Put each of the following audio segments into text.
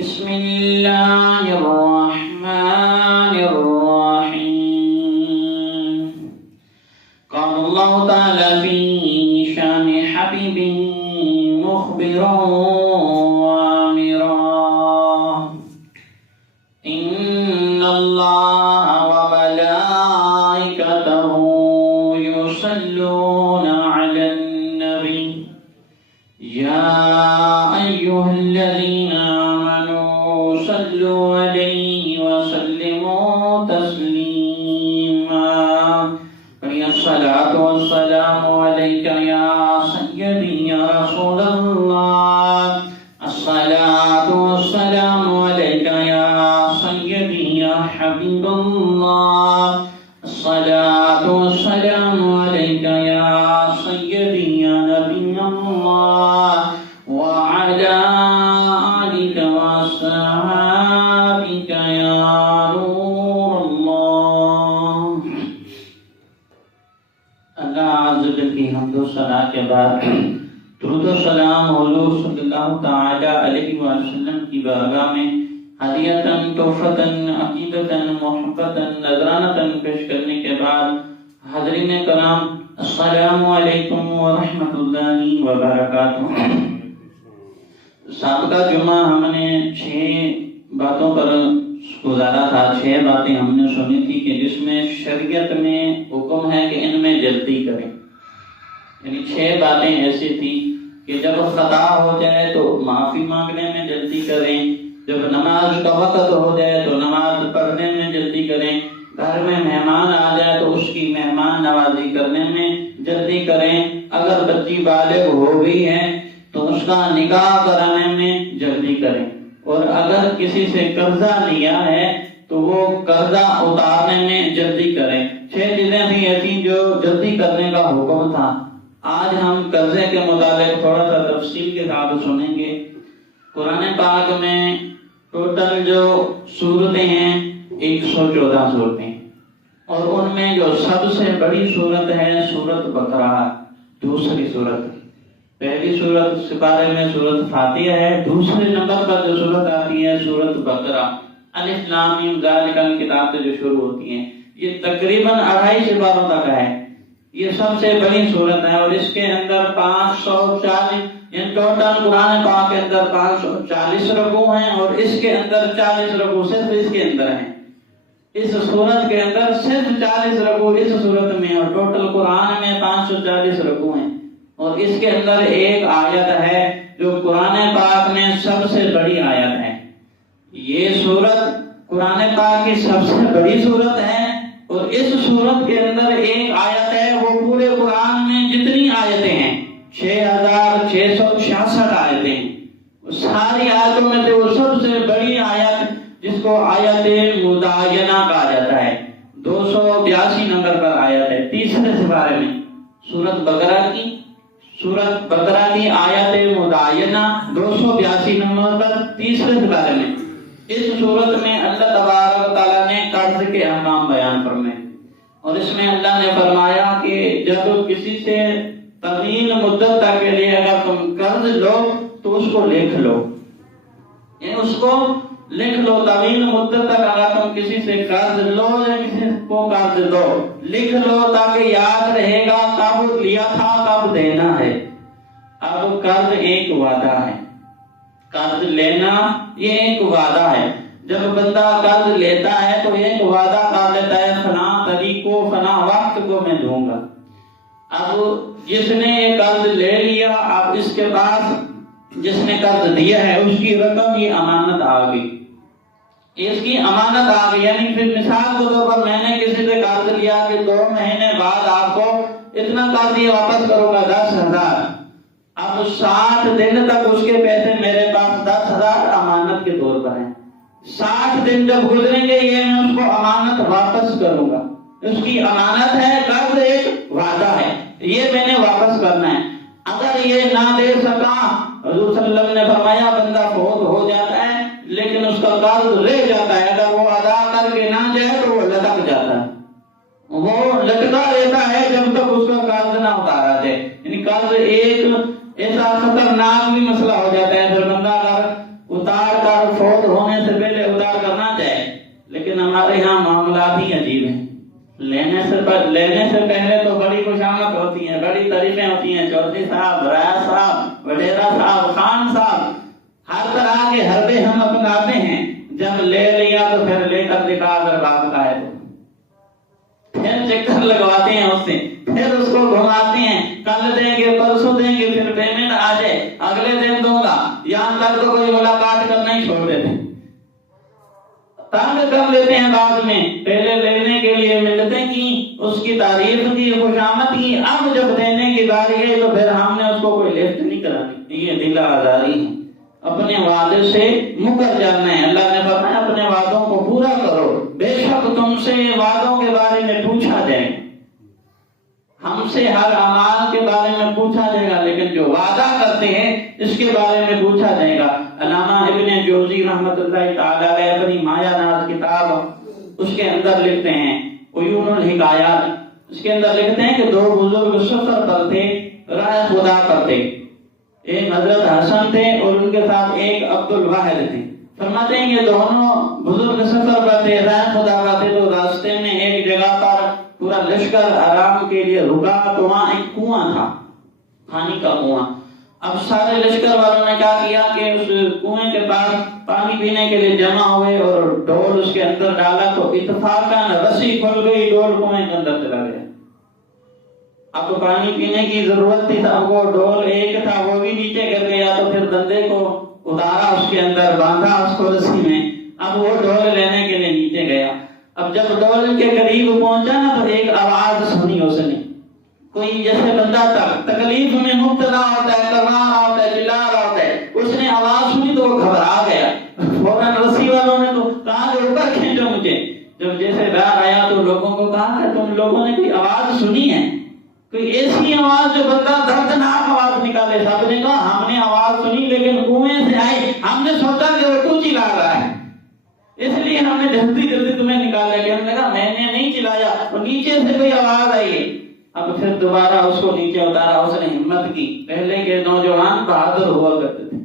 بسم اللہ الرحمن الرحیم قال اللہ تعالی فی شان حبیب مخبرا وآمرا ان اللہ وملائکتہ یصلون علی النبی یا ایہا الذین صلوا علیہ وسلموا تسلیما الصلاة والسلام علیک یا سیدی یا رسول اللہ الصلاة والسلام علیک یا سیدی یا حبیب اللہ الصلاة والسلام علیک یا سیدی یا نبی اللہ وعلا آلک وصحابک یا نور اللہ۔ اللہ عز و جل کی حمد و ثنا کے بعد درود و سلام حضور صلی اللہ تعالی علیہ وسلم کی بارگاہ میں ہدیتاً تحفتاً عقیدتاً محبتاً نذرانتاً پیش کرنے کے بعد حاضرین کرام السلام علیکم ورحمۃ اللہ وبرکاتہ۔ سابقہ جمعہ ہم نے 6 باتوں پر گزارا تھا، 6 باتیں ہم نے سنی تھی کہ جس میں شریعت میں حکم ہے کہ ان میں جلدی کریں، یعنی 6 باتیں ایسی تھی کہ جب خطا ہو جائے تو معافی مانگنے میں جلدی کریں، جب نماز کا وقت ہو جائے تو نماز پڑھنے میں جلدی کریں، گھر میں مہمان آ جائے تو اس کی مہمان نوازی کرنے میں جلدی کریں، اگر بچی بالغ ہو گئی ہے تو اس کا نکاح کرانے میں جلدی کریں، اور اگر کسی سے قرضہ لیا ہے تو وہ قرضہ اتارنے میں جلدی کریں۔ 6 چیزیں تھیں ایسی جو جلدی کرنے کا حکم تھا۔ آج ہم قرضے کے متعلق تھوڑا سا تفصیل کے ساتھ سنیں گے۔ قرآن پاک میں ٹوٹل جو سورتیں ہیں 114 صورتیں، اور ان میں جو سب سے بڑی صورت ہے سورت بقرہ، دوسری صورت۔ پہلی صورت سپارے میں سورت فاتحہ ہے، دوسرے نمبر پر جو صورت آتی ہے سورت بقرہ، الف لام میم ذالک الکتاب سے جو شروع ہوتی ہیں، یہ تقریباً 2.5 سپاروں تک ہے۔ یہ سب سے بڑی صورت ہے اور اس کے اندر 540 یعنی ٹوٹل قرآن پاک کے اندر 540 رکوع ہیں، اور اس کے اندر 40 رکوع صرف اس کے اندر ہیں۔ اس صورت کے اندر صرف 40 رکوع اس صورت میں، اور ٹوٹل قرآن میں 540 رکوع ہیں، اور اس کے اندر ایک آیت ہے جو قرآن پاک میں سب سے بڑی آیت ہے۔ یہ صورت قرآن پاک کی سب سے بڑی صورت ہے، اور اس صورت کے اندر ایک آیت ہے، وہ پورے قرآن میں جتنی آیتیں ہیں 6666 آیتیں ہیں، ساری آیتوں میں سے وہ سب سے بڑی آیت جس کو آیت مداینہ کہا جاتا ہے، 282 نمبر پر آیت ہے، تیسرے سپارے میں سورت بقرہ کی آیت مداینہ 282 نمبر پر تیسرے سپارے میں۔ اس صورت میں اللہ تبارک و تعالیٰ نے قرض کے احکام بیان فرمائے، اور اس میں اللہ نے فرمایا کہ جب کسی سے طویل مدت تک کے لیے اگر تم قرض لو تو اس کو لکھ لو، یعنی اس کو لکھ لو، طویل مدت تک اگر تم کسی سے قرض لو یا کسی کو قرض لو لکھ لو، تاکہ یاد رہے گا کب لیا تھا کب دینا ہے۔ اب قرض ایک وعدہ ہے، قرض لینا یہ ایک وعدہ ہے۔ جب بندہ قرض لیتا ہے تو ایک وعدہ کر لیتا ہے، فلاں تاریخ کو فلاں وقت کو میں دوں گا۔ اب جس نے یہ قرض لے لیا، اب اس کے پاس جس نے قرض دیا ہے اس کی رقم یہ امانت آ گئی، اس کی امانت آ گئی، یعنی پھر مثال کے طور پر میں نے کسی سے قرض لیا کہ 2 مہینے بعد آپ کو اتنا قرض یہ واپس کرو گا 10,000، اب 60 دن تک اس کے پیسے میرے پاس 10,000 امانت کے طور پر ہیں۔ 60 دن جب گزریں گے یہ میں اس کو امانت واپس کروں گا، اس کی امانت ہے، قرض ایک وعدہ ہے، یہ میں نے واپس کرنا ہے۔ اگر یہ نہ دے سکا، حضور صلی اللہ علیہ وسلم نے فرمایا بندہ فوت ہو جاتا ہے لیکن اس کا قرض رہ جاتا ہے، اگر وہ ادا کر کے نہ جائے تو وہ لٹک جاتا ہے، وہ لٹکا رہتا ہے جب تک اس کا قرض نہ اتارا جائے۔ یعنی قرض ایک ایسا خطرناک بھی مسئلہ ہو جاتا ہے، پھر بندہ اگر اتار کر مال فوت ہونے سے پہلے ادا کرنا چاہے، لیکن ہمارے یہاں معاملات ہی عجیب ہیں۔ لینے سے پہلے تو بڑی خوشامد ہوتی ہیں، بڑی تعریفیں ہوتی ہیں، چودھری صاحب، رائے صاحب، وڈیرا صاحب، خان صاحب، ہر طرح کے حربے ہم اپناتے ہیں۔ جب لے لیا تو پھر لے کر دکھا اگر بات کا ہے تو پھر چکر لگواتے ہیں اس سے، پھر اس کو گھماتے ہیں، کل دیں گے، پرسوں دیں گے، پھر پیمنٹ آ جائے اگلے دن دوں گا، یہاں تک تو کوئی ملاقات کرنا ہی چھوڑ دیتے، تنگ کر لیتے ہیں بعد میں۔ پہلے لینے کے لیے ملتے کی، اس کی تعریف کی، خوشامد کی، اب جب دینے کی باری ہے تو پھر ہم نے اس کو کوئی لفٹ نہیں کرانی۔ یہ دل آزاری ہے، اپنے وعدے سے مکر جانا ہے۔ اللہ نے فرمایا اپنے وعدوں کو پورا کرو، بے شک تم سے وعدوں کے بارے میں پوچھا جائے، ہم سے ہر اعمال کے بارے میں پوچھا جائے گا، لیکن جو وعدہ کرتے ہیں اس کے بارے میں پوچھا جائے گا۔ علامہ ابن جوزی رحمۃ اللہ تعالی علیہ اپنی مایا ناز کتاب، اس کے اندر لکھتے ہیں عیون الحکایات، اس کے اندر لکھتے ہیں کہ دو بزرگ سفر پر تھے، راہ خدا پر تھے، ایک حضرت حسن تھے اور ان کے ساتھ ایک عبد الواحد تھے۔ فرماتے ہیں کہ دونوں بزرگ سفر پر تھے، راہ خدا پر تھے، تو راستے میں ایک جگہ پر پورا لشکر آرام کے لیے رکا، تو وہاں ایک کنواں تھا، پانی کا کنواں۔ اب سارے لشکر والوں نے کیا کیا کہ اس کنویں کے پاس پانی پینے کے لیے جمع ہوئے اور ڈول اس کے اندر ڈالا، تو اتفاقاً رسی کھل گئی، ڈول کنویں کے اندر چلا گیا۔ اب پانی پینے کی ضرورت تھی، اب وہ ڈول ایک تھا وہ بھی نیچے گر گیا، تو پھر بندے کو اتارا، اس کے اندر باندھا اس کو رسی میں، اب وہ ڈول لینے کے لیے نیچے گیا۔ اب جب ڈول کے قریب پہنچا نا تو ایک آواز سنی اس نے، کوئی جیسے بندہ تکلیف میں مبتلا ہوتا ہے، کرا رہا ہوتا ہے، چلا رہا ہوتا ہے، اس نے آواز سنی تو وہ گھبرا گیا، فوراً رسی والوں نے تو کہا کہ اوپر کھینچو مجھے۔ جب جیسے باہر آیا تو لوگوں کو کہا کہ تم لوگوں نے کوئی آواز سنی ہے، کوئی ایسی آواز جو بندہ دردناک آواز نکالے؟ سب نے کہا ہم نے آواز سنی لیکن کنویں سے آئی، ہم نے سوچا کہ وہ تو چلا رہا ہے، اس لیے ہم نے جلدی جلدی تمہیں نکالا۔ کہ ہم نے کہا میں نے نہیں چلایا، اور نیچے سے کوئی آواز آئی ہے۔ اب پھر دوبارہ اس کو نیچے اتارا، اس نے ہمت کی۔ پہلے کے نوجوان بہادر ہوا کرتے تھے،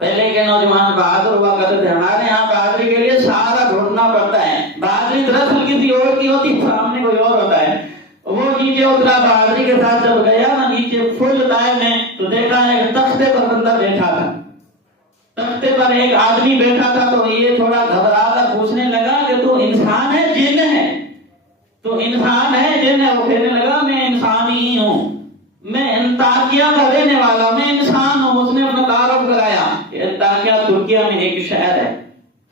پہلے کے نوجوان بہادر ہوا کرتے تھے۔ ہمارے یہاں بہادری کے لیے سارا ڈھونڈنا پڑتا ہے، بہادری دراصل کسی اور کی ہوتی، سامنے کوئی اور ہوتا ہے۔ وہ نیچے اترا، بہادری کے ساتھ جب گیا نا نیچے فل ٹائم میں، تو دیکھا ایک تختے پر بندہ بیٹھا تھا، تختے پر ایک آدمی بیٹھا تھا۔ تو یہ تھوڑا گھبرا کر پوچھنے لگا کہ تو انسان ہے جن ہے؟ تو انسان ہے جن ہے؟ وہ کہنے لگا میں انسان ہی ہوں، میں انطاکیہ کا رہنے والا، میں انسان ہوں۔ اس نے اپنا تعارف کرایا کہ انطاکیہ ترکیہ میں ایک شہر ہے،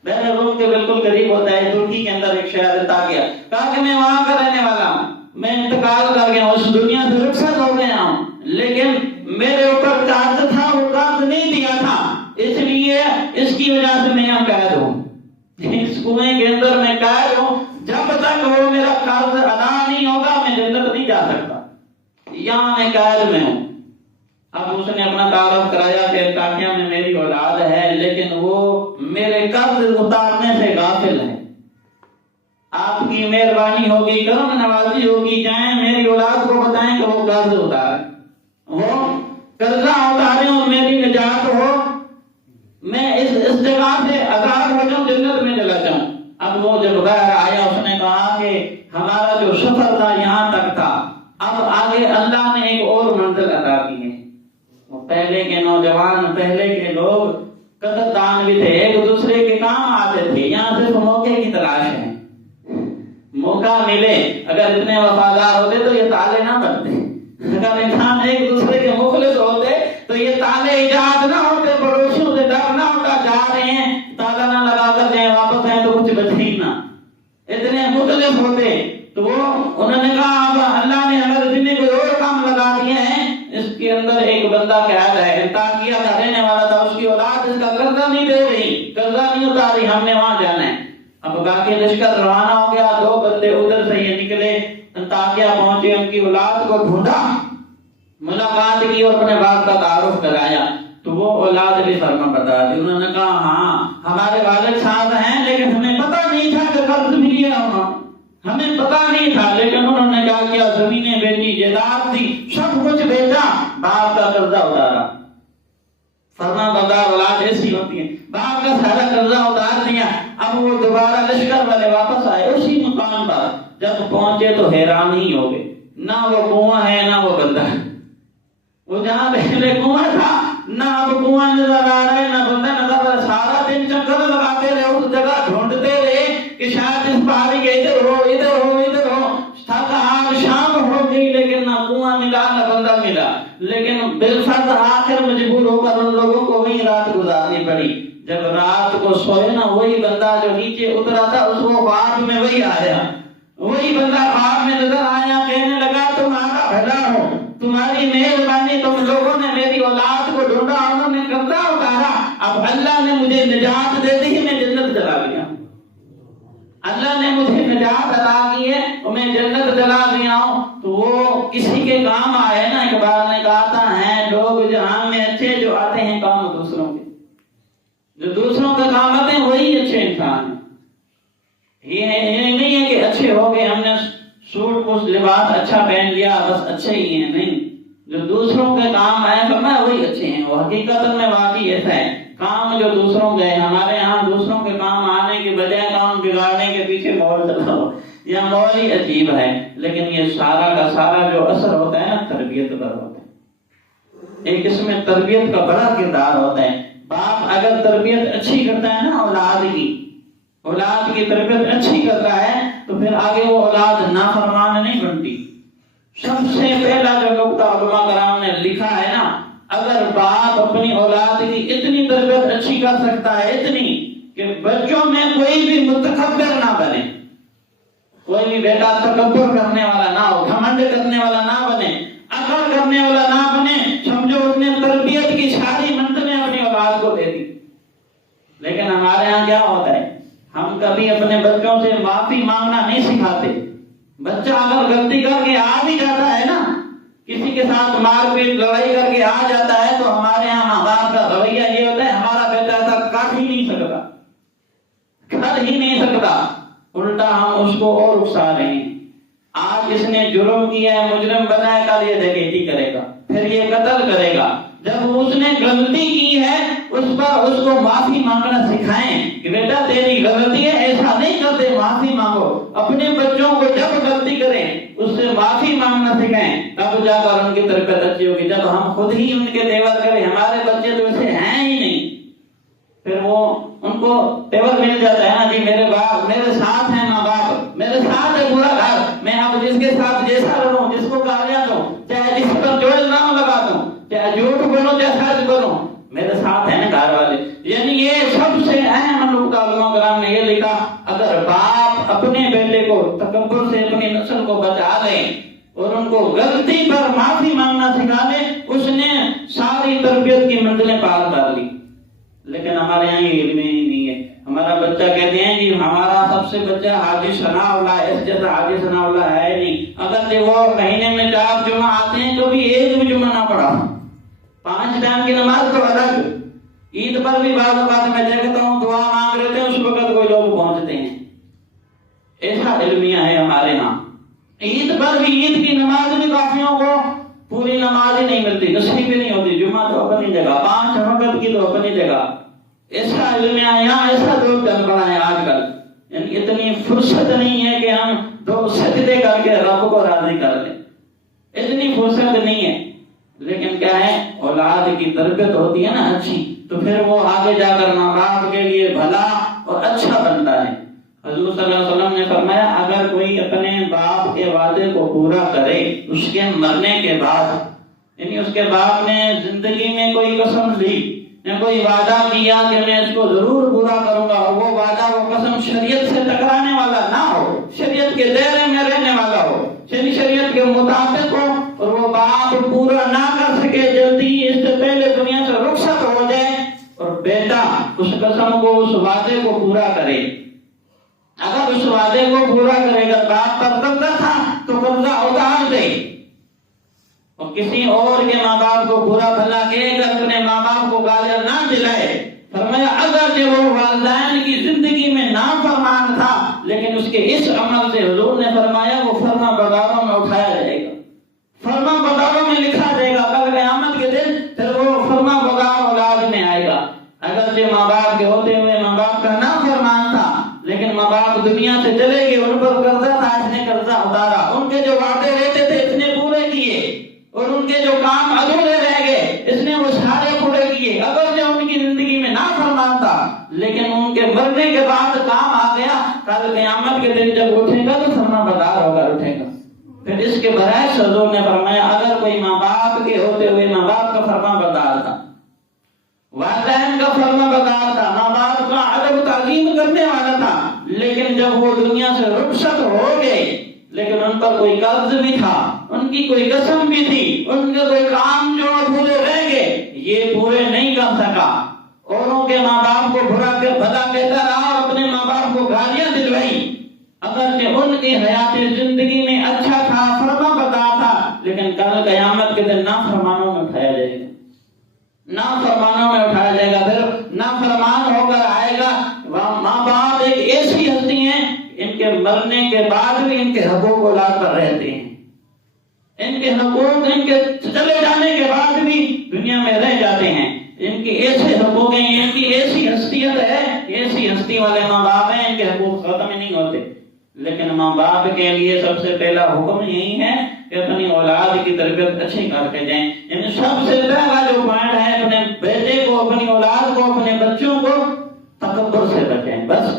بحر روم کے بالکل قریب ہوتا ہے، ترکی کے اندر ایک شہر ہے انطاکیہ۔ کہا کہ میں وہاں کا رہنے والا ہوں، میں انتقال کر گیا ہوں، اس دنیا سے رخصت ہو گیا ہوں، لیکن میرے اوپر قرض تھا، وہ قرض نہیں دیا تھا، اس لیے اس کی وجہ سے میں یہاں قید ہوں، اس کنویں کے اندر میں قید ہوں۔ جب تک وہ میرا قرض ادا نہیں ہوگا میں جنت نہیں جا سکتا، یہاں میں قید میں ہوں۔ اب اس نے اپنا تعارف کرایا کہ انطاکیہ میں میری اولاد ہے، لیکن وہ میرے قرض اتارنے سے غافل ہے، آپ کی مہربانی ہوگی، کرم نوازی ہوگی، جائیں میری اولاد کو بتائیں کہ وہ قرض اتارے، وہ قرضہ اتارے اور میری نجات ہو، میں اس جگہ سے آزاد ہو جاؤں، جنت میں چلا جاؤں۔ اب وہ جب باہر آیا اس نے کہا کہ ہمارا جو سفر تھا یہاں تک تھا، اب آگے اللہ نے ایک اور منزل عطا کی ہے۔ پہلے کے نوجوان، پہلے کے لوگ قدردان بھی تھے، ایک دوسرے کے کام آتے تھے، یہاں صرف موقع کی تلاش ہے، موقع ملے۔ اگر اتنے وفادار ہوتے تو یہ تالے نہ بنتے، اگر انسان ایک دوسرے کے مخلص ہوتے تو یہ تالے ایجاد نہ ہوتے، پڑوسیوں سے ڈر نہ ہوتا، جا رہے ہیں تالا نہ لگا کر جائیں، واپس آئیں تو کچھ بچے ہی نہ، اتنے مخلص ہوتے۔ تو وہ انہوں نے کہا اب اللہ نے ہمارے دل میں کوئی اور کام لگا دیا ہے، اس کے اندر ایک بندہ قید ہے، انطاکیہ کا رہنے والا تھا، اس کی اولاد اس کا قرضہ نہیں دے رہی، قرضہ نہیں اتاری، ہم نے وہاں جانا ہے۔ اب باقی لشکر روانہ ہو گیا، دو بندے ادھر سے یہ نکلے، انطاکیہ پہنچے، ان کی اولاد کو ڈھونڈا، ملاقات کی اور اپنے باپ کا تعارف کرایا، تو وہ اولاد بھی فرما بردار تھی۔ انہوں نے کہا ہاں ہمارے والد صاحب ہیں، لیکن ہمیں پتہ نہیں تھا کہ قرض بھی لیا انہوں نے، ہمیں پتہ نہیں تھا، لیکن انہوں نے کیا کیا، زمینیں بیچی، جائیداد تھی، سب کچھ بیچا، باپ کا قرضہ اتارا۔ فرما بردار اولاد ایسی ہوتی ہے، باپ کا سارا قرضہ اتار دیا. اب وہ دوبارہ لشکر والے واپس آئے اسی مقام پر. جب پہنچے تو حیران ہی ہو گئے, نہ وہ کنواں ہے نہ وہ بندہ. وہ جہاں پہلے کنواں تھا نہ اب کنواں نظر آ رہا ہے نہ بندہ نظر آ رہا ہے. سارا دن چکر لگاتے رہے, اس جگہ ڈھونڈتے رہے کہ شاید اس پہاڑی کے ادھر ہو ادھر ہو ادھر ہو. تھک ہار شام ہو گئی لیکن نہ کنواں ملا نہ بندہ ملا. لیکن بالفرض آخر مجبور ہو کر ان لوگوں کو وہی رات گزارنی پڑی. جب رات کو سوئے نا, وہی بندہ جو نیچے اترا تھا اس کو خواب میں وہی آیا. وہی بندہ خواب میں نظر آیا, کہنے لگا تمہارا بھلا ہو, تمہاری مہربانی, تم لوگوں نے میری اولاد کو ڈھونڈا, انہوں نے قرضہ اتارا, اب اللہ نے مجھے نجات دے دی, میں جنت چلا گیا. اللہ نے مجھے نجات عطا کی ہے اور میں جنت چلا گیا ہوں. تو وہ کسی کے کام آئے نا. اقبال نے کہا تھا ہیں لوگ جہاں میں اچھے جو آتے ہیں کام دوسروں کے, جو دوسروں کا کام آتے ہیں وہی اچھے انسان ہیں. یہ نہیں ہے کہ اچھے ہو گئے, ہم نے سوٹ کو لباس اچھا پہن لیا بس اچھے ہی ہیں. نہیں, جو دوسروں کے کام آئے فرمایا وہی اچھے ہیں. وہ حقیقت میں واقعی ایسا ہے. کام جو دوسروں کے, ہمارے ہاں دوسروں کے کام آنے کے بجائے کام بگاڑنے کے پیچھے مول چلاؤ, یہ مول ہی عجیب ہے. لیکن یہ سارا کا سارا جو اثر ہوتا ہے نا تربیت پر ہوتا ہے. ایک اس میں تربیت کا بڑا کردار ہوتا ہے. باپ اگر تربیت اچھی کرتا ہے نا اولاد کی تربیت اچھی کرتا ہے تو پھر آگے وہ اولاد نافرمان نہیں بنتی. سب سے پہلا جو نقطہ علماء کرام نے لکھا ہے نا, اگر باپ اپنی اولاد کی اتنی تربیت اچھی کر سکتا ہے, اتنی کہ بچوں میں کوئی بھی متکبر نہ بنے, کوئی بھی بیٹا تکبر کرنے والا نہ ہو, گھمنڈ کرنے والا نہ بنے, عقل کرنے والا نہ بنے, سمجھو اس نے تربیت کی ساری منزلیں اپنی اولاد کو دے دی. لیکن ہمارے ہاں کیا ہوتا ہے, ہم کبھی اپنے بچوں سے معافی مانگنا نہیں سکھاتے. بچہ اگر غلطی کر کے آ بھی جاتا ہے نا, کسی کے ساتھ مار پیٹ لڑائی کر کے آ جاتا ہے, تو ہمارے یہاں ماں باپ کا رویہ یہ ہوتا ہے ہمارا بیٹا ایسا کر ہی نہیں سکتا, الٹا ہم اس کو اور اکسا رہے ہیں. آج اس نے جرم کیا ہے, مجرم بنا ہے, کل یہ ڈکیتی کرے گا, پھر یہ قتل کرے گا. جب اس نے غلطی کی ہے اس پر اس کو معافی مانگنا سکھائیں کہ بیٹا تیری غلطی ہے, ایسا نہیں کرتے, معافی مانگو. اپنے بچوں کو جب غلطی کریں اس سے معافی مانگنا سکھائیں, تب جا کر ان کی تربیت اچھی ہوگی. جب ہم خود ہی ان کے تیور کریں, ہمارے بچے تو ایسے ہیں ہی نہیں, پھر وہ ان کو تیور مل جاتا ہے نا, جی میرے باپ میرے ساتھ ہیں, ماں باپ میرے ساتھ ہے پورا گھر, میں اب جس کے ساتھ جیسا لڑوں, جس کو گالیاں دوں, چاہے جس پر جو الزام لگا دوں, چاہے جھوٹ بولوں چاہے سچ بولوں, میرے ساتھ ہیں گھر والے. یعنی یہ سب سے اہم نقطہ علماء کرام نے یہ لکھا, اگر باپ اپنے بیٹے کو تکبر سے اپنی نسل کو بچا لے اور ان کو غلطی پر معافی مانگنا سکھا دے, اس نے ساری تربیت کی منزلیں پار کر لی. لیکن ہمارے یہاں یہ علم ہی نہیں ہے. ہمارا بچہ کہتے ہیں کہ ہمارا سب سے بچہ حاجی ثناء اللہ, اس جیسا حاجی ثناء اللہ ہے نہیں. اگر وہ مہینے میں 4 جمعہ آتے ہیں کبھی ایک بھی جمعہ نہ پڑھا, 5 ٹائم کی نماز تو الگ, عید پر بھی بعض اوقات میں دیکھتا ہوں دعا مانگ رہے تھے, اس وقت کوئی لوگ پہنچتے ہیں. ایسا علمیہ ہے ہمارے ہاں. عید پر بھی عید کی نماز بھی کافیوں کو پوری نماز ہی نہیں ملتی, نصیب بھی نہیں ہوتی. جمعہ تو اپنی جگہ, 5 وقت کی تو اپنی جگہ. ایسا علمیہ یہاں ایسا دور چل رہا ہے آج کل. یعنی اتنی فرصت نہیں ہے کہ ہم 2 سجدے کر کے رب کو راضی کر لیں, اتنی فرصت نہیں ہے. لیکن کیا ہے, اولاد کی تربیت ہوتی ہے نا اچھی, تو پھر وہ آگے جا کر ماں باپ کے لیے بھلا اور اچھا بنتا ہے. حضور صلی اللہ علیہ وسلم نے فرمایا, اگر کوئی اپنے باپ کے وعدے کو پورا کرے اس کے مرنے کے بعد, یعنی اس کے باپ نے زندگی میں کوئی قسم لی, کوئی وعدہ کیا کہ میں اس کو ضرور پورا کروں گا, اور وہ وعدہ وہ قسم شریعت سے ٹکرانے والا نہ ہو, شریعت کے دائرے میں رہنے والا ہو, شریعت کے مطابق ہو, اور وہ باپ پورا نہ کر سکے, جلدی اس سے پہلے دنیا سے رخصت ہو جائے, اور بیٹا اس قسم کو اس وعدے کو پورا کرے. اگر اس وعدے کو پورا کرے گا, باپ پر قرضہ تھا تو قرضہ اتار دے, اور کسی اور کے ماں باپ کو برا بھلا کہے گا, اپنے ماں باپ کو گالیاں نہ دلائے. فرمایا اگر جو وہ والدین کی زندگی میں نافرمان تھا, لیکن اس کے اس عمل سے حضور نے فرمایا وہ فرما برداروں میں اٹھایا جائے گا, فرما برداروں میں لکھا جائے گا. کل قیامت کے دن پھر وہ فرما بردار اولاد میں آئے گا. اگر جو ماں باپ کے ہوتے ہوئے ماں باپ کا نافرمان تھا، لیکن ماں باپ دنیا سے چلے گئے، ان پر قرضہ تھا، اس نے قرضہ اتارا، ان کے جو وعدے رہتے تھے اس نے پورے کیے، اور ان کے جو کام ادھورے رہ گئے اس نے وہ سارے پورے کیے۔ اگر جو ان کی زندگی میں نافرمان تھا، لیکن ان کے مرنے کے بعد کام آ گیا، کل قیامت کے دن جب اٹھے گا تو فرما بردار ہوگا اٹھے گا۔ پھر اس کے برعکس حضور نے فرمایا اگر کوئی ماں باپ کے ہوتے ہوئے ماں باپ کا فرما بردار تھا، والدین کا فرما بردار تھا، ماں باپ کا ادب تعظیم کرنے والا تھا، لیکن جب وہ دنیا سے رخصت ہو گئے، لیکن ان پر کوئی قرض بھی تھا، ان کی کوئی قسم بھی تھی، ان کے کوئی کام جو ادھورے رہ گئے، یہ پورے نہیں کر سکا، اوروں کے ماں باپ کو بھلا کہتا رہا اور اپنے ماں باپ کو گالیاں دلوائی، اگرچہ ان کی حیات زندگی میں اچھا تھا، فرما بردار تھا، لیکن کل قیامت کے دن نافرمانوں میں اٹھایا جائے گا، نافرمانوں میں اٹھایا جائے گا، پھر نافرمان ہو کر آئے گا۔ ماں باپ ایک ایسی ہستی ہیں، ان کے مرنے کے بعد بھی ان کے حقوق اولاد پر رہتے ہیں، ان کے حقوق ان کے چلے جانے کے بعد بھی دنیا میں رہ جاتے ہیں، ان کی ایسے حقوق ہیں، ان کی ایسی حیثیت ہے، ایسی ہستی والے ماں باپ ہیں، ان کے حقوق ختم ہی نہیں ہوتے۔ لیکن ماں باپ کے لیے سب سے پہلا حکم یہی ہے کہ اپنی اولاد کی تربیت اچھی کر کے جائیں، یعنی سب سے پہلا جو پوائنٹ ہے اپنے بیٹے کو، اپنی اولاد کو، اپنے بچوں کو تکبر سے بچائیں، بس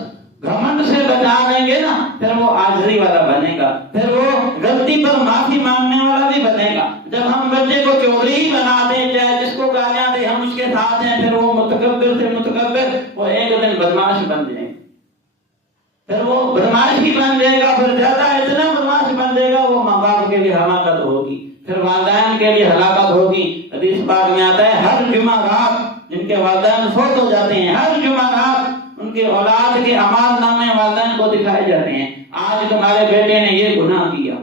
گھمنڈ سے بچا لیں گے نا، پھر وہ عاجزی والا بنے گا، پھر وہ غلطی پر معافی مانگنے والا بھی بنے گا۔ جب ہم بچے کو چغلی ہی بنا دیں، چاہے جس کو گالیاں دیں ہم اس کے ساتھ ہیں، پھر وہ متکبر سے متکبر، وہ ایک دن بدمعاش بن جائے گا، پھر وہ بدمعاش ہی بن جائے گا، پھر زیادہ اتنا بدمعاش بن جائے گا، وہ ماں باپ کے لیے ہلاکت ہوگی، پھر والدین کے لیے ہلاکت ہوگی۔ حدیث پاک میں آتا ہے ہر جمعہ رات جن کے والدین فوت ہو جاتے ہیں، ہر جمعہ رات ان کے اولاد کے اعمال نامے والدین کو دکھائے جاتے ہیں، آج تمہارے بیٹے نے یہ گناہ کیا،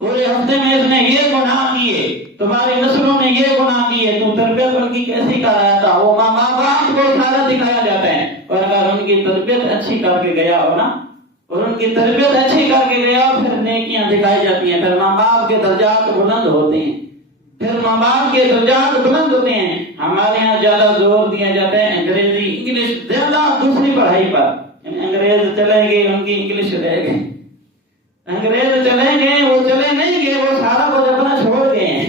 پورے ہفتے میں اس نے یہ گناہ کیے، تمہاری نسلوں نے یہ گناہ کیے، تو تربیت ان کی کیسی کر رہا تھا، وہ ماں باپ کو سارا دکھایا جاتا ہے۔ اور اگر ان کی تربیت اچھی کر کے گیا ہو نا، اور ان کی تربیت اچھی کر کے گیا ہو، پھر نیکیاں دکھائی جاتی ہیں، پھر ماں باپ کے درجات بلند ہوتے ہیں، پھر ماں باپ کے درجات بلند ہوتے ہیں۔ ہمارے ہاں زیادہ زور دیا جاتا ہے انگریزی انگلش زیادہ دوسری پڑھائی پر، انگریز چلے گئے ان کی انگلش رہ گئے، انگریز چلے گئے وہ چلے نہیں گئے، وہ سارا کچھ اپنا چھوڑ گئے ہیں،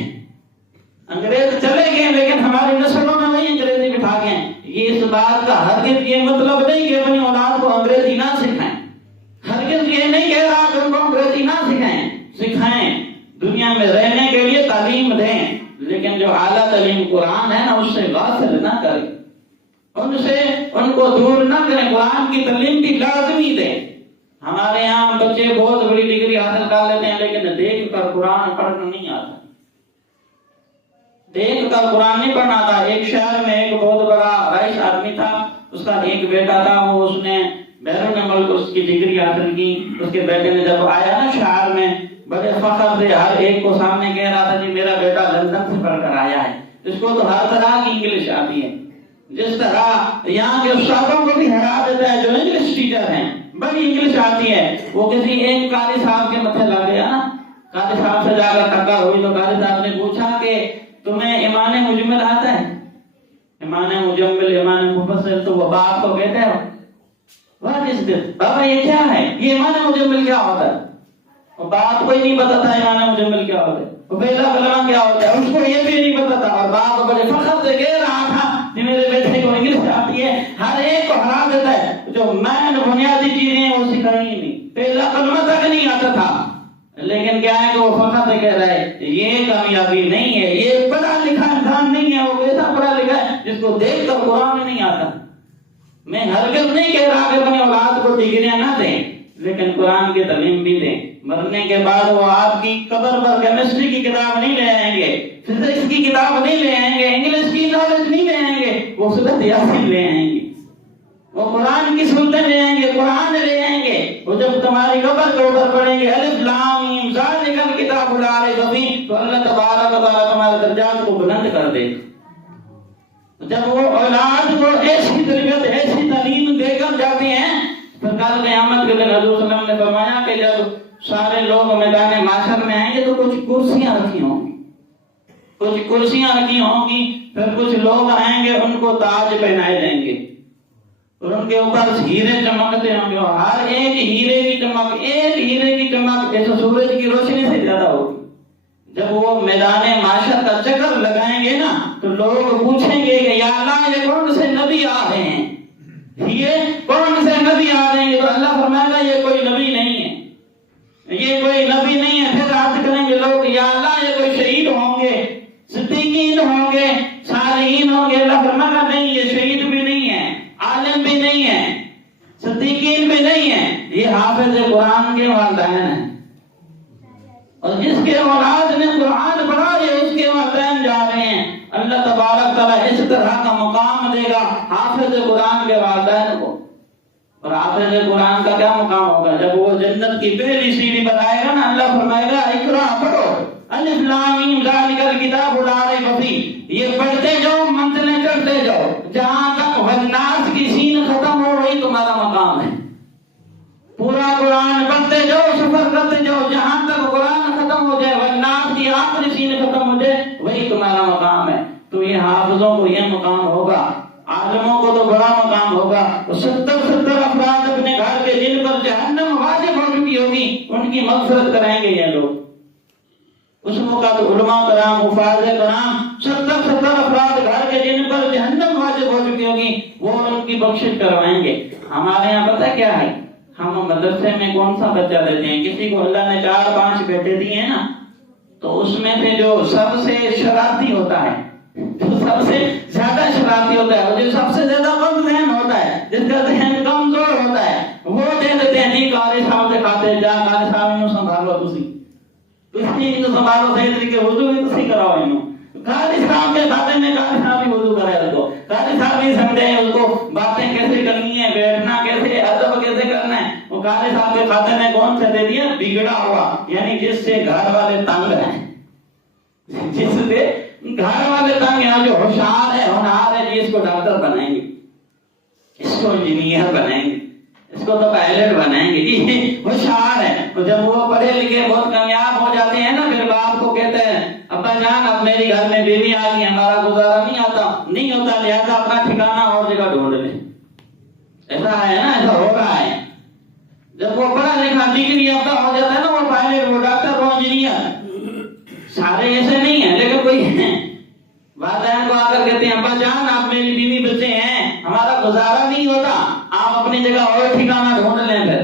انگریز چلے گئے لیکن ہماری نسلوں میں وہی انگریزی بٹھا گئے ہیں۔ یہ اس بات کا ہرگز یہ مطلب نہیں کہ اپنی اولاد کو انگریزی نہ سکھائیں، ہرگز یہ نہیں کہہ رہا کہ ان کو انگریزی نہ سکھائیں، دنیا میں رہنے کے لیے تعلیم دیں، لیکن جو اعلیٰ تعلیم قرآن ہے نا اس سے غافل نہ کریں، ان کو دور نہ کریں، قرآن کی تعلیم بھی لازمی دیں۔ ہمارے یہاں بچے بہت بڑی ڈگری حاصل کر لیتے ہیں، لیکن دیکھ کر قرآن پڑھنا نہیں آتا، دیکھ کر قرآن نہیں پڑھنا آتا۔ ایک شہر میں ایک بہت بڑا رئیس آدمی تھا، اس کا ایک بیٹا تھا، وہ اس نے بیرون ملک اس کی ڈگری حاصل کی۔ اس کے بیٹے نے جب آیا نا شہر میں، بڑے فخر سے ہر ایک کو سامنے کہہ رہا تھا جی میرا بیٹا لندن سے پڑھ کر آیا ہے، اس کو تو ہر طرح کی انگلش آتی ہے، جس طرح یہاں کے استادوں کو بھی ہرا دیتا ہے جو انگلش ٹیچر ہیں، بڑی انگلش آتی ہے۔ وہ کسی ایک قاری صاحب کے متھے لگ گیا نا، قاری صاحب سے جا کر ٹکر ہوئی تو قاری صاحب نے پوچھا کہ تمہیں ایمان مجمل آتا ہے؟ ایمان مجمل، ایمان مفصل، تو وہ باپ کو کہتے ہیں what is this؟ بابا یہ کیا ہے، یہ ایمان مجمل کیا ہوتا ہے؟ اور باپ کو ہی نہیں پتا تھا ایمان مجمل کیا ہوتا ہے، وہ پہلا کلمہ کیا ہوتا ہے، اس کو یہ بھی نہیں پتا تھا، اور باپ بڑے فخر سے کہہ رہا تھا کہ میرے بیٹے کو انگلش آتی ہے، ہر ایک کو ہرا دیتا ہے، جو مین بنیادی چیزیں ہیں وہ سکھائی ہی نہیں، پہلا کلمہ تک نہیں آتا تھا، لیکن کیا ہے کہ وہ فخر سے کہہ رہا ہے یہ کامیابی نہیں ہے، یہ پڑھا لکھا انسان نہیں ہے، وہ ایسا پڑھا لکھا ہے جس کو دیکھ کر قرآن نہیں آتا۔ میں ہرگز نہیں کہہ رہا کہ اپنی اولاد کو ڈگریاں نہ دیں، لیکن قرآن کی تعلیم بھی دیں۔ مرنے کے بعد وہ آپ کی قبر پر کیمسٹری کی کتاب نہیں لے آئیں گے، فزکس کی کتاب نہیں لے آئیں گے، انگلش کی نالج نہیں لے آئیں گے، وہ سورۃ یاسین لے آئیں گے، وہ قرآن کی سنتیں لے آئیں گے، قرآن لے آئیں گے۔ وہ جب تمہاری قبر کے اوپر پڑھیں گے الف لام میم ذالک الکتاب لا ریب فیہ، تو اللہ تبارک و تعالیٰ تمہارے درجات کو بلند کر دے۔ جب وہ اولاد کو ایسی تربیت ایسی تعلیم دے کر جاتے ہیں، پھر کل قیامت کے دن حضور صلی اللہ علیہ وسلم نے فرمایا کہ جب سارے لوگ میدان محشر میں آئیں گے تو کچھ کرسیاں رکھی ہوں گی، کچھ کرسیاں رکھی ہوں گی، پھر کچھ لوگ آئیں گے ان کو تاج پہنائے جائیں گے، اور ان کے اوپر ہیرے چمکتے ہوں گے، اور ہر ایک ہیرے کی چمک، ایک ہیرے کی چمک جیسے سورج کی روشنی سے زیادہ ہوگی۔ جب وہ میدان معاشر کا چکر لگائیں گے نا تو لوگ پوچھیں گے کہ یا اللہ یہ کون سے نبی آ رہے ہیں، یہ کون سے نبی آ رہے ہیں؟ تو اللہ فرمائے گا یہ کوئی نبی نہیں ہے، یہ کوئی نبی نہیں ہے۔ پھر عرض کریں گے لوگ یا اللہ یہ کوئی شہید ہوں گے، صدیقین ہوں گے، صالحین ہوں گے۔ اللہ فرمائے گا نہیں، یہ شہید بھی نہیں ہے، عالم بھی نہیں ہے، صدیقین بھی نہیں ہے، یہ حافظ قرآن کے والدین ہیں۔ اور جس کے اولاد نے قرآن پڑھا یہ اس کے والدین جا رہے ہیں۔ اللہ تبارک تعالیٰ اس طرح کا مقام دے گا حافظ قرآن کے والدین کو۔ اور حافظ قرآن کا کیا مقام ہوگا؟ جب وہ جنت کی پہلی سیڑھی بنائے گا نا، اللہ فرمائے گا اقرا پڑھو، الف لام میم ذالک الکتاب لا ریب فیہ، یہ پڑھتے جاؤ، منزلیں چڑھتے جاؤ، جہاں تک والناس کی سین ختم ہو وہی تمہارا مقام ہے۔ پورا قرآن پڑھتے جاؤ، سفر کرتے جاؤ، جہاں تک قرآن ختم ہو جائے، والناس کی آخری سین ختم ہو جائے، وہی تمہارا مقام ہے۔ تو یہ حافظوں کو یہ مقام ہوگا، عالموں کو تو بڑا مقام ہوگا۔ 70 افراد اپنے گھر کے جن پر جہنم واجب ہو چکی ہوگی ان کی مغفرت کرائیں گے یہ لوگ۔ اس وقت علماء کرام، حفاظ کرام، 70 افراد گھر کے جن پر جہنم واجب ہو چکی ہوگی وہ ان کی بخشش کروائیں گے۔ ہمارے یہاں پتہ کیا ہے، ہم مدرسے میں کون سا بچہ دیتے ہیں، کسی کو اللہ نے 4-5 بیٹے دیے ہیں نا، تو اس میں سے جو سب سے شرارتی ہوتا ہے، جو سب سے زیادہ شرارتی ہوتا ہے، اور جو سب سے زیادہ کم ذہن ہوتا ہے، جس کا ذہن کمزور ہوتا ہے، وہ دے دیتے ہیں جی قاری صاحب سے کھاتے جا، قاری صاحب انہوں سنبھالو تسی سنبھالو، صحیح طریقے وضو بھی تسی کراؤ انہوں، قاری صاحب کے کھاتے میں قاری صاحب ہی وضو کرے، اس کو قاری صاحب ہی سمجھے، اس کو باتیں کیسے کرنی ہے، بیٹھنا کیسے، ادب کیسے کرنا ہے۔ وہ قاری صاحب کے کھاتے میں کون سے دے دیا؟ بگڑا ہوا، یعنی جس سے گھر والے تنگ ہیں، جس سے گھر والے تنگ ہیں، جو ہوشیار ہے، ہونہار ہے، جی اس کو ڈاکٹر بنائیں گے، اس کو انجینئر بنائیں گے، اس کو تو پائلٹ بنائیں گے، جی ہوشیار ہے۔ تو جب وہ پڑھے لکھے بہت کامیاب ہو جاتے ہیں نا، پھر باپ کو کہتے ہیں ابا جان اب میری گھر میں بیوی آ گئی، ہمارا گزارا نہیں ہوتا، لہذا اپنا ٹھکانہ اور جگہ ڈھونڈ لیں۔ ایسا ہے نا، ایسا ہو رہا ہے۔ جب وہ پڑھا لکھا ڈگری یافتہ ہو جاتا ہے نا، وہ پائلٹ، وہ ڈاکٹر، وہ انجینئر، سارے ایسے نہیں ہیں لیکن کوئی ہیں، والدین کو آ کر کہتے ہیں ابا جان آپ میری بیوی بچے ہیں، ہمارا گزارا نہیں ہوتا، آپ اپنی جگہ اور ٹھکانہ ڈھونڈ لیں۔ پھر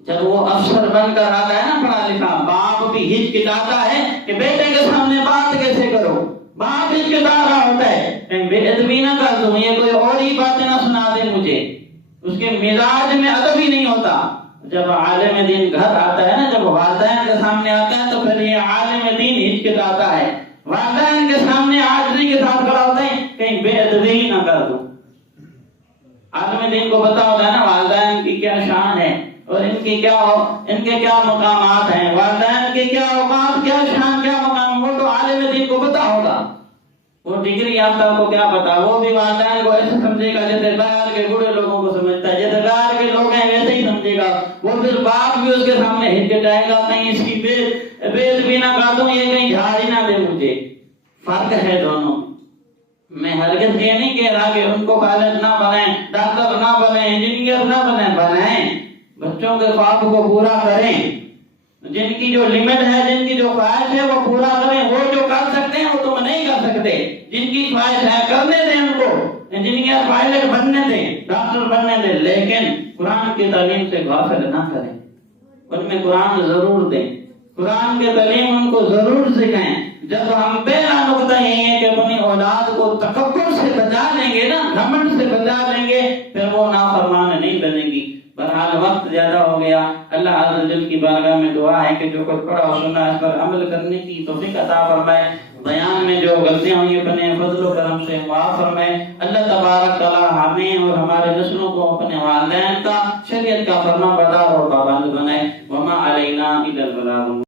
جب وہ افسر بن کر آتا ہے نا پڑھا لکھا، باپ بھی ہچکچاتا ہے کہ بیٹے کے سامنے بات کیسے کرو، باپ ہچکچا رہا ہوتا ہے کہیں بے ادبی نہ کر دوں، یہ کوئی اور ہی باتیں نہ سنا دے مجھے، اس کے مزاج میں ادب ہی نہیں ہوتا۔ جب عالم دین گھر آتا ہے نا، جب والدین کے سامنے آتا ہے تو پھر یہ عالم دین ہچکچاتا ہے، والدین کے سامنے عاجزی کے ساتھ کھڑا ہوتا ہے کہیں بے ادبی ہی نہ کر دوں۔ عالم دین کو پتا ہوتا ہے نا والدین کی کیا شان ہے اور ان کے کیا مقامات ہیں، والدین کے کیا اوقات، کیا شان، کیا مقام، وہ تو عالم دین کو پتا ہوگا۔ وہ ڈگری یافتہ کو کیا پتا، وہ بھی والدین کو ایسے سمجھے گا جیسے باہر کے بوڑھے لوگوں کو سمجھتا ہے، جیسے باہر کے لوگ ہیں ویسے ہی سمجھے گا۔ وہ پھر باپ بھی اس کے سامنے ہچکچائے گا، کہیں اس کی بے ادبی نہ کر دوں، یہ کہیں جھاڑ ہی نہ دے مجھے۔ فرق ہے دونوں۔ میں ہرگز یہ نہیں کہہ رہا کہ ان کو پائلٹ نہ بنائیں، ڈاکٹر نہ بنائیں، انجینئر نہ بنائیں، بچوں کے خواب کو پورا کریں، جن کی جو لمٹ ہے، جن کی جو خواہش ہے وہ پورا کریں۔ وہ جو کر سکتے ہیں وہ تم نہیں کر سکتے، جن کی خواہش ہے کرنے دیں، ان کو انجینئر پائلٹ بننے دیں، ڈاکٹر بننے دیں، لیکن قرآن کی تعلیم سے غافل نہ کریں، ان میں قرآن ضرور دیں، قرآن کی تعلیم ان کو ضرور سکھائیں۔ جب ہم پہلا نقطہ یہ ہے کہ اپنی اولاد کو تکبر سے بچا لیں گے نا، گھمنڈ سے بچا لیں گے، پھر وہ نافرمان نہیں بنے گی۔ بہرحال وقت زیادہ ہو گیا، اللہ عز و جل کی بارگاہ میں دعا ہے کہ جو کچھ پڑھا اور سنا اس پر عمل کرنے کی توفیق عطا فرمائے، بیان میں جو غلطیاں ہوئی اپنے فضل و کرم سے معاف فرمائے۔ اللہ تبارک تعالی ہمیں اور ہمارے نسلوں کو اپنے والدین کا، شریعت کا فرما بردار اور پابند بنائے۔ وما علینا الا البلاغ۔